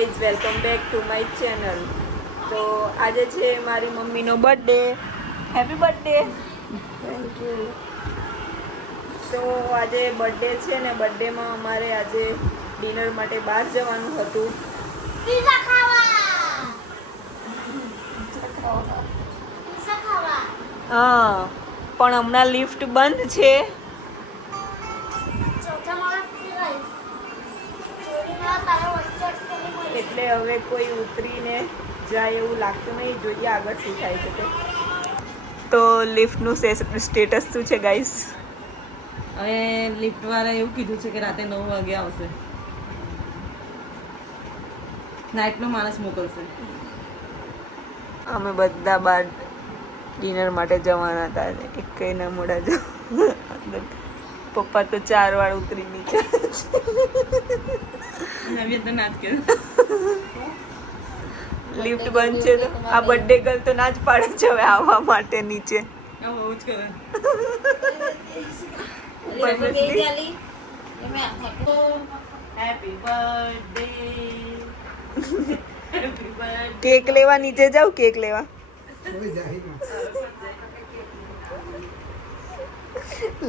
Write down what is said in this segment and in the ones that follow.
Guys, welcome back to my channel. તો આજે છે મારી મમ્મીનો birthday. Happy birthday. Thank you. તો આજે બર્થડે છે ને બર્થડેમાં અમારે આજે ડિનર માટે બહાર જવાનું હતું. પિઝા ખાવા. હા, પણ હમણાં લિફ્ટ બંધ છે. એટલે હવે કોઈ ઉતરીને જાય એવું લાગતું નહીં. જોઈએ આગળ શું થાય છે તે. તો લિફ્ટનું સ્ટેટસ શું છે ગાઈસ? હવે લિફ્ટ વાળા એવું કીધું છે કે રાતે 9 વાગે આવશે. નાઇટનો માણસ મોકલશે. અમે બધા બાર ડિનર માટે જવાના હતા. એક કઈ ના મોડા જવા. પપ્પા તો 4 વાર ઉતરી નીચે. નવી તો નાચ કર્યું. લિફ્ટ બંધ છે તો આ બર્થડે ગર્લ તો ના જ પાડે છે હવે આવવા માટે નીચે. આ બહુ જ કરે. Happy birthday. Happy birthday. Cake લેવા નીચે જાવ. કેક લેવા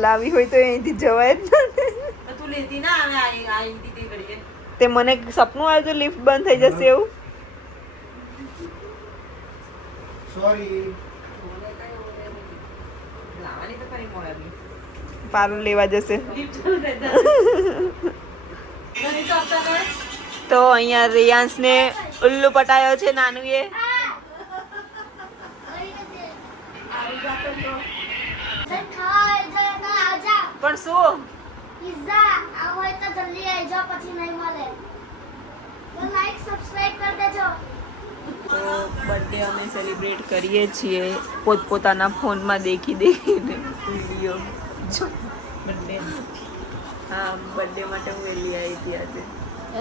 લાવી હોય તો અહીંથી જવાય જ ને. તું લેતી ના હવે આવી દીધી કરીએ. તે મને સપનું આવ્યું તો લિફ્ટ બંધ થઈ જશે એવું. સોરી. લાવવાની તો કરી મોડાવી. પાર્લર લેવા જશે. લિફ્ટ ચાલુ રહેતા. ઘરે તો આપતા કરે. તો અહીંયા રિયાન્સને ઉલ્લુ પટાયો છે નાનુએ. પણ શું પિઝા આ હોય તો જલ્દી આવી જાઓ, પછી નહીં મળે તો લાઈક સબસ્ક્રાઇબ કરી દેજો. તો બર્થડે અમે સેલિબ્રેટ કરીએ છીએ પોતપોતાના ફોનમાં દેખીને વિડીયો જો. બર્થડે. હા, બર્થડે માટે હું વહેલી આવી હતી આજે.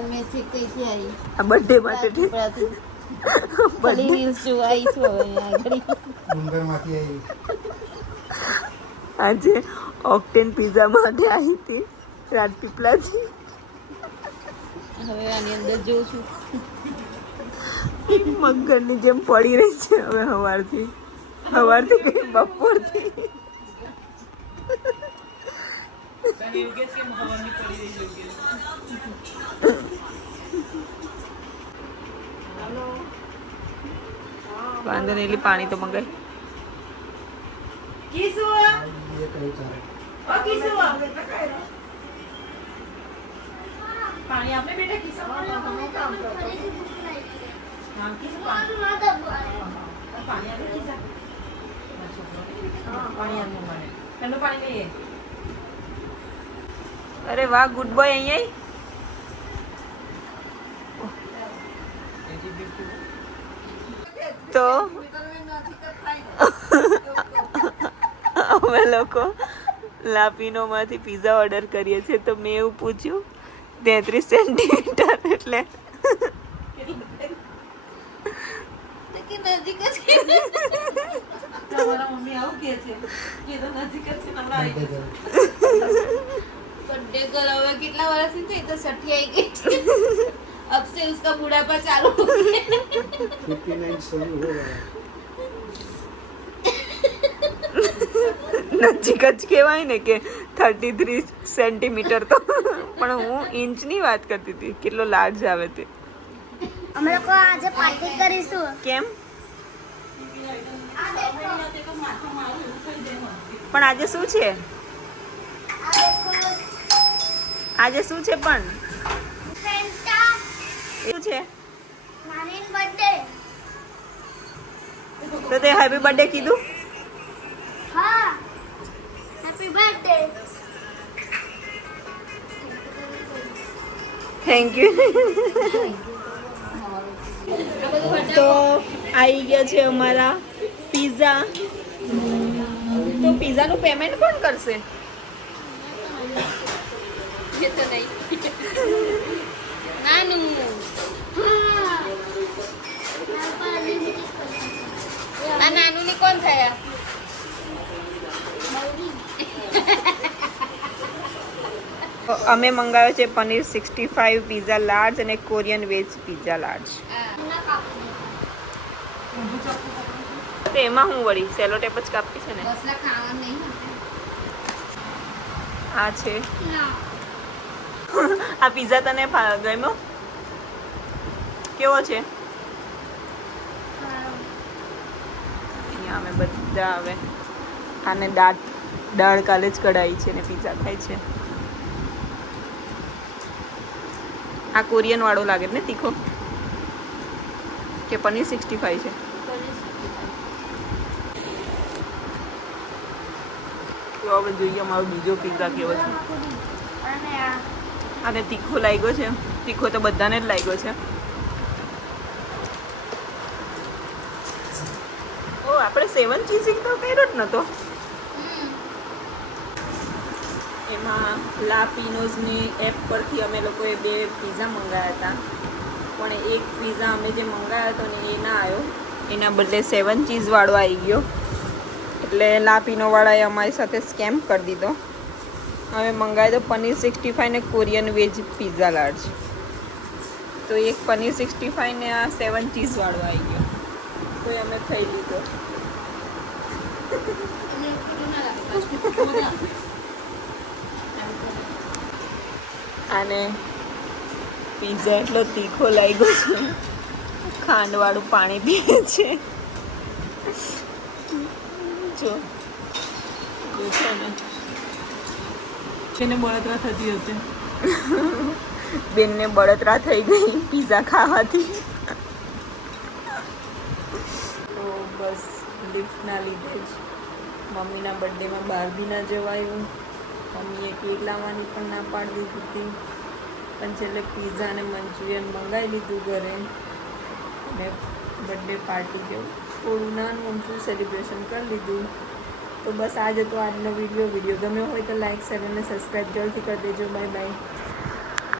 અમે કઈથી આવી આ બર્થડે માટે ખાલી રીલ્સ જોવા આવી છું હવે આગળ. ડુંગરમાંથી આવી. આજે ઓક્ટેન પિઝા માટે આવી હતી રાજપીપળાથી. હવે આની અંદર જોઉં છું. મગરની જેમ પડી રહી છે હવે સવારથી કઈ બપોરથી. તને એવું કે છે કે હવાની પડી રહી છે. વાંધો નહીં, એલી પાણી તો મંગાય. કિસુ એ કઈ ચાલે. ઓ કિસુ પાણી આપને બેટા. કિસુ હા કિસુ પાણી આપને. કિસા પાણી આપને મને ઠંડુ પાણી લઈએ. અરે વાહ, ગુડ બોય. અહીંયા તો અમે લોકો લાપીનોમાંથી પિઝા ઓર્ડર કરીએ છીએ. તો મેં એવું પૂછ્યું 33 સેન્ટીમીટર એટલે નજીક જ તમારા મમ્મી આવું કહે છે કે તો નજીક જ છે. હમણાં આવી જશે. बर्थडे गर्ल હવે કેટલા વર્ષથી થઈ તો 60 આવી ગઈ. अब से उसका बुढ़ापा चालू हो गया. 59 शुरू हो गया. નજીક જ કહેવાય ને કે 33 સેન્ટીમીટર તો. પણ હું ઇંચની વાત કરતી હતી, કેટલો લાર્જ આવે તે. અમે લોકો આજે પાર્ટી કરીશું. કેમ? આ દેખો, પણ આજે શું છે? આ દેખો આજે શું છે પણ? ફેન્ટા શું છે? નાની બર્થડે. તો તે હેપી બર્થડે કીધું? હા, હેપી બર્થડે. Thank you. તો આવી ગયા છે અમારા પિઝા. તો પિઝાનું પેમેન્ટ કોણ કરશે? ये तो नहीं. નાનું હા, આ નાનું ની કોણ થયા? અમે મંગાવ્યો છે પનીર 65 પિઝા લાર્જ અને કોરિયન વેજ પિઝા લાર્જ. ના કાપી તો એમાં હું વળી સેલો ટેપ જ કાપી છે ને. બસલા ખાવાનું નહીં હોતું. આ છે ના આ પિઝા તને ગમ્યો? કેવો છે? અહીંયા અમે બધા આવે આને દાળ કાલે જ કઢાઈ છે ને પિઝા ખાય છે. આ કોરિયન વાળો લાગે ને તીખો કે પનીર 65 છે? તો હવે જોઈએ અમારો બીજો પિઝા કેવો છે. અને આ આને તીખો લાગ્યો છે. તીખો તો બધાને જ લાગ્યો છે. ઓ આપણે 7 ચીઝિંગ તો કર્યો જ નતો. એમાં લા પિનોઝની એપ પરથી અમે લોકોએ 2 પિઝા મંગાવ્યા હતા, પણ એક પિઝા અમે જે મંગાવ્યો હતો ને એ ના આવ્યો, એના બદલે 7 ચીઝવાળો આવી ગયો. એટલે લા પિનોવાળાએ અમારી સાથે સ્કેમ કરી દીધો. અમે મંગાવ્યો તો પનીર 65 ને કોરિયન વેજ પિઝા લાર્જ. તો એક પનીર 65 ને આ 7 ચીઝવાળો આવી ગયો, તો એ અમે ખાઈ લીધો. એને કેટલું ના લાગે. આને પિઝા એટલો તીખો લાગ્યો છે, ખાંડવાળું પાણી પીએ છે. જો છે ને તેને બળતરા થતી હશે. બેનને બળતરા થઈ ગઈ પિઝા ખાવાથી. તો બસ લિફ્ટના લીધે જ મમ્મીના બર્થડેમાં બહાર બી ના જવાયું. મમ્મીએ કેક લાવવાની પણ ના પાડી દીધી હતી, પણ છેલ્લે પિઝા અને મંચુરિયન મંગાવી લીધું ઘરે. અને બર્થડે પાર્ટી જેવું થોડું નાનું અમથું સેલિબ્રેશન કરી લીધું. તો બસ આજે તો આજનો વિડીયો ગમ્યો હોય તો લાઈક શેર અને સબસ્ક્રાઈબ જલ્દી કરી દેજો. Bye bye.